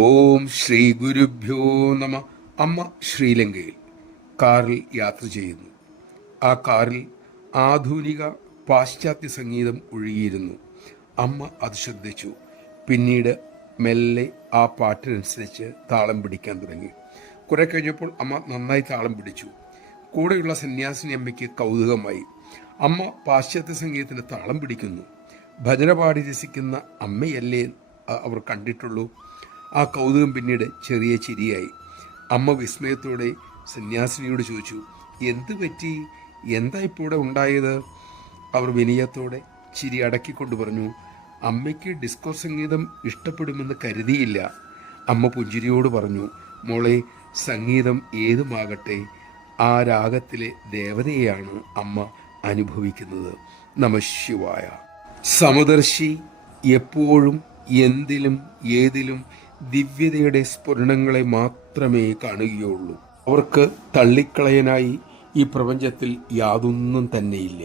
ഓം ശ്രീ ഗുരുഭ്യോ നമ. അമ്മ ശ്രീലങ്കയിൽ കാറിൽ യാത്ര ചെയ്യുന്നു. ആ കാറിൽ ആധുനിക പാശ്ചാത്യ സംഗീതം ഒഴുകിയിരുന്നു. അമ്മ അത് ശ്രദ്ധിച്ചു. പിന്നീട് മെല്ലെ ആ പാട്ടിനനുസരിച്ച് താളം പിടിക്കാൻ തുടങ്ങി. കുറെ കഴിഞ്ഞപ്പോൾ അമ്മ നന്നായി താളം പിടിച്ചു. കൂടെയുള്ള സന്യാസിനി അമ്മയ്ക്ക് കൗതുകമായി. അമ്മ പാശ്ചാത്യ സംഗീതത്തിന് താളം പിടിക്കുന്നു. ഭജന പാടി രസിക്കുന്ന അമ്മയല്ലേ അവർ കണ്ടിട്ടുള്ളൂ. ആ കൗതുകം പിന്നീട് ചെറിയ ചിരിയായി. അമ്മ വിസ്മയത്തോടെ സന്യാസിനിയോട് ചോദിച്ചു, എന്ത് പറ്റി, എന്താ ഇപ്പോൾ ഇവിടെ ഉണ്ടായത്? അവർ വിനയത്തോടെ ചിരി അടക്കിക്കൊണ്ട് പറഞ്ഞു, അമ്മയ്ക്ക് ഡിസ്കോ സംഗീതം ഇഷ്ടപ്പെടുമെന്ന് കരുതിയില്ല. അമ്മ പുഞ്ചിരിയോട് പറഞ്ഞു, മോളെ, സംഗീതം ഏതുമാകട്ടെ, ആ രാഗത്തിലെ ദേവതയെയാണ് അമ്മ അനുഭവിക്കുന്നത്. നമഃശിവായ. സമദർശി എപ്പോഴും എന്തിലും ഏതിലും ദിവ്യതയുടെ സ്ഫുരണങ്ങളെ മാത്രമേ കാണുകയുള്ളൂ. അവർക്ക് തള്ളിക്കളയാനായി ഈ പ്രപഞ്ചത്തിൽ യാതൊന്നും തന്നെയില്ല.